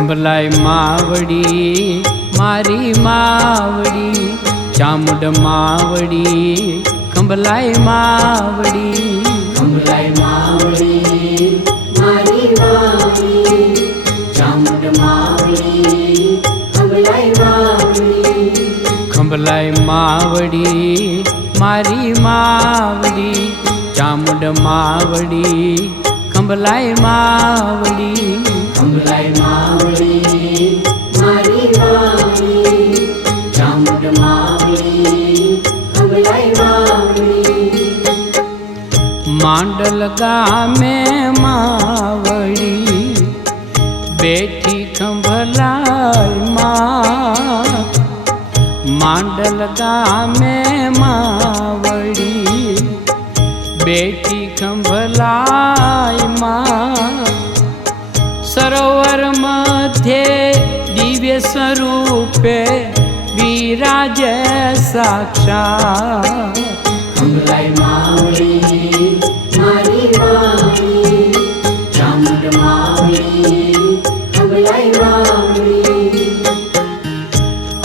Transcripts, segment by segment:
ખંભલાય માવડી મારી માવડી ચામુંડ માવડી ખંભલાય માવડી. કમલાય માવડી મારી માવડી ચામુંડ માવડી કમલાય માવડી. ખંભલાય માવડી મારી માવડી ચામુંડ માવડી ખંભલાય માવડી. કમલાય માવડી મારી માવડી ચામુંડ માવડી કમલાય માવડી માંડલ ગામે માવડી બેઠી ખંભલાયમાં. માંડલ ગામે માવડી બેઠી ખંભલાયમાં. મધ્યે દિવ્ય સ્વરૂપે વિરાજે સાક્ષાત. કમલાય માવડી મારી માવડી ચામુંડ માવડી.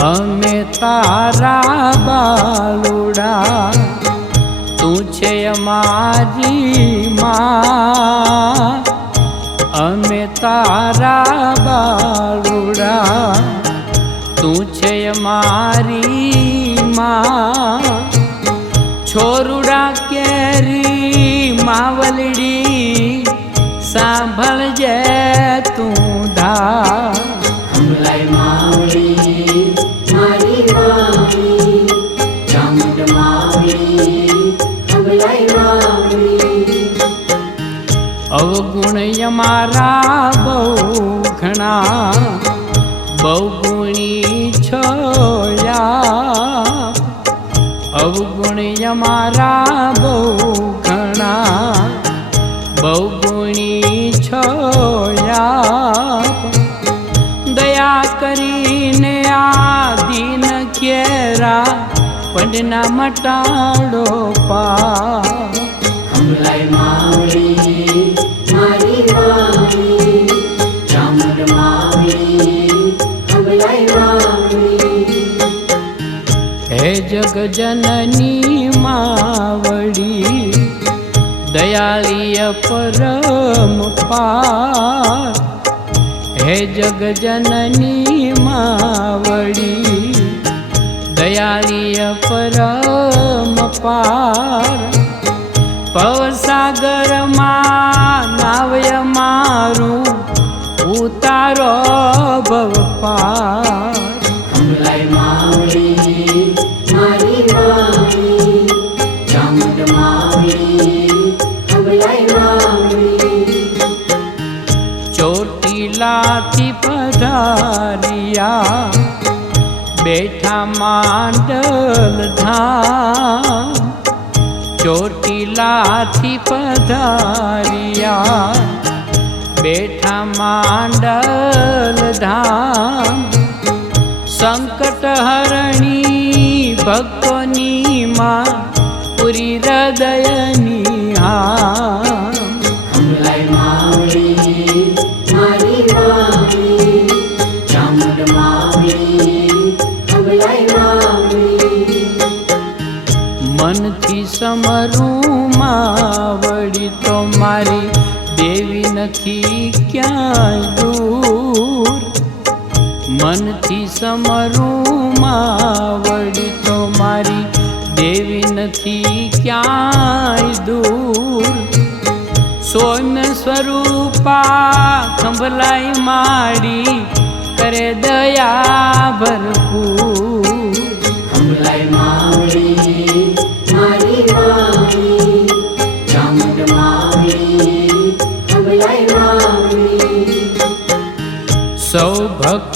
અમે તારા બાલુડા તું છે અમારી માં. અમે તારા બાળુડા. તું છે મારી માં. છોરુડા કેરી માવલડી, સાંભળજે તું ધા. કમલાય માવડી, મારી અવગુણ અમારા બહુ ઘણા, બહુ ગુણી છોયા અવગુણ અમારા બહુ ઘણા, બહુ ગુણી છોયા દયા કરીને આ દિન કેરા પંડના મટાડો પા હમલાઈ માવડી મારી માવડી દયાળીય પરમ પાર. હે જગજનની માવડી દયાળીય પરમ પાર. પવસાગરમાં પધારિયા બેઠા માંડલ ધામ, ચોટીલાથી પધારિયા, બેઠા માંડલ ધામ સંકટ હરણી ભક્તોની માં, પૂરી હૃદયની હા સમરું માવડી તો મારી દેવી નથી ક્યાંય દૂર. મનથી સમરું માવડી તો મારી દેવી નથી ક્યાંય દૂર. સોન સ્વરૂપા ખંભલાઈ માડી, કરે દયા ભરપૂર.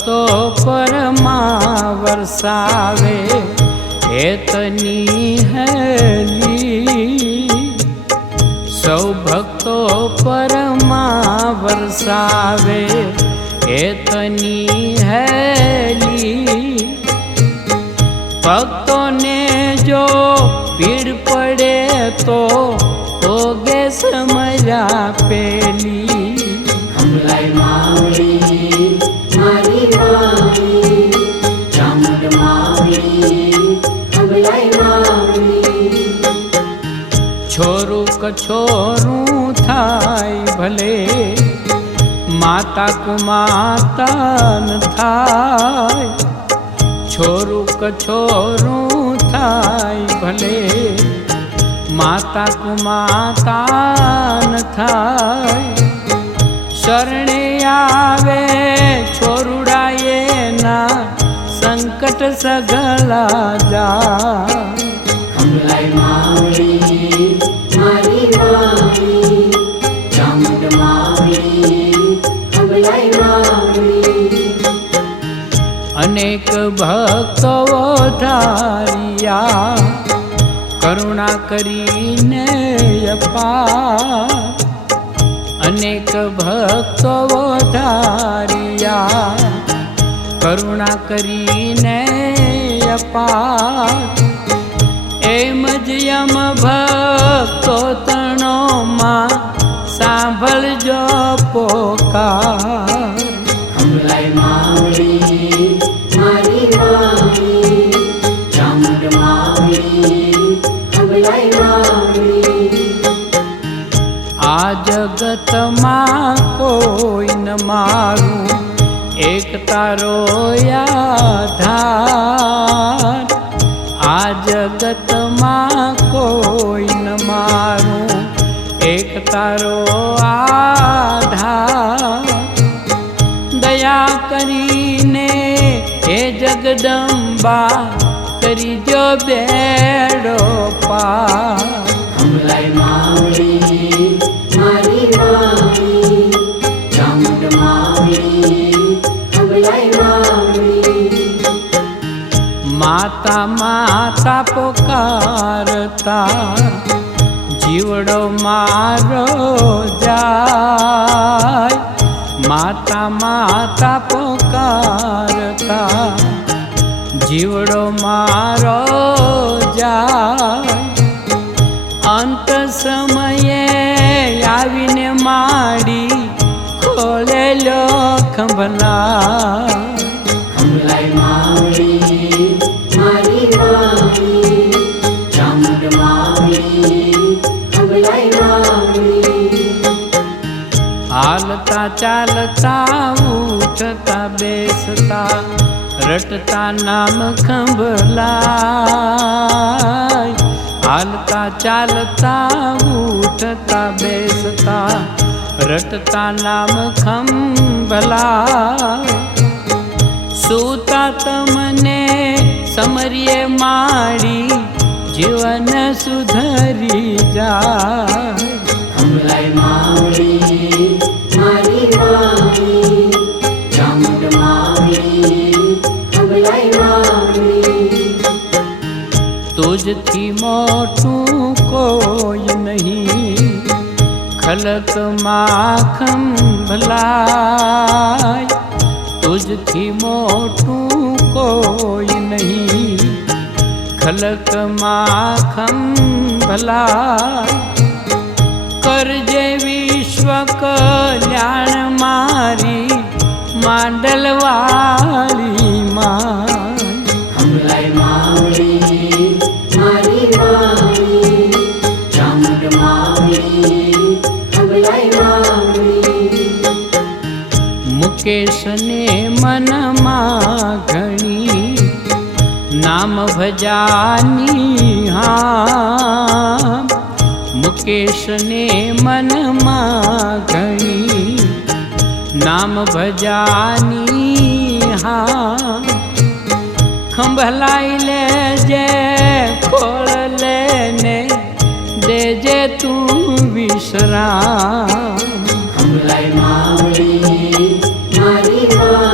ભક્તો પરમા વરસાવે. હેતની હેલી. સૌ ભક્તો પરમા વરસાવે. હેતની હેલી. ભક્તોને જો પીડ પડે તો ભોગે સમજા પેલી. હમલાઈ માવડી છોરું કછોરું થાય ભલે, માતા કુમાતા ન થાય. છોરું કછોરું થાય ભલે, માતા કુમાતાન થાય. શરણે આવે ના સંકટ સગલા જા. અનેક ભક્તો ધારિયા કરુણા કરીને અપા અનેક ભક્તો ધારિયા કરુણા કરીને અપાર. એમ જ યમ ભક્તો તણોમાં સાંભળજો પોકાર. કમલાઈ માવડી મારી માવડી ચામુંડ માવડી કમલાઈ માવડી. આ જગતમાં કોઈ ન મારું તારો આધાર આ જગતમાં કોઈ ન મારું એક તારો આધાર. દયા કરીને હે જગદંબા કરી જો બેડો પાર. માતા માતા પોકારતા, જીવડો મારો જાય. માતા માતા પોકારતા, જીવડો મારો જાય. અંત સમયે આવીને માડી ખોલેલો ખંભલા હાલતા ચાલતા ઉઠતા બેસતા, રટતા નામ ખંભલા હાલતા ચાલતા ઉઠતા બેસતા, રટતા નામ ખંભલા સૂતા તમને સમરીએ માડી જીવન સુધરી જાય. કમલાઈ તુજથી મોટું કોઈ નહીં. ખલક માખમ ભલાય. તુજથી મોટું કોઈ નહીં. ખલક માખમ ભલાય. કરજે વિશ્વ કલ્યાણ મારી માંડલવાળી માં ભજાની હા મુકેશને મનમાં ઘણી નામ ભજાની હા ખંભલાઈ લેજે, ખોળ લેને, દેજે તું વિશ્રામ. ખંભલાઈ માવડી મારી માવડી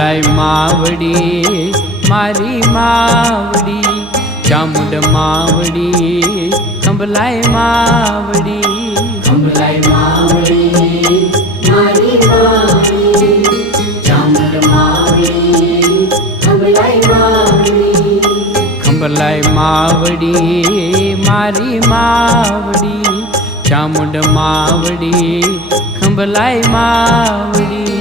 ખંભલાઈ માવડી મારી માવડી ચામુંડ માવડી ખંભલાય માવડી. ખંભલાય માવડી મારી માવડી ચામુંડ માવડી કમલાઈ માવડી. ખંભલાઈ માવડી મારી માવડી ચામુંડ માવડી ખંભલાય માવડી.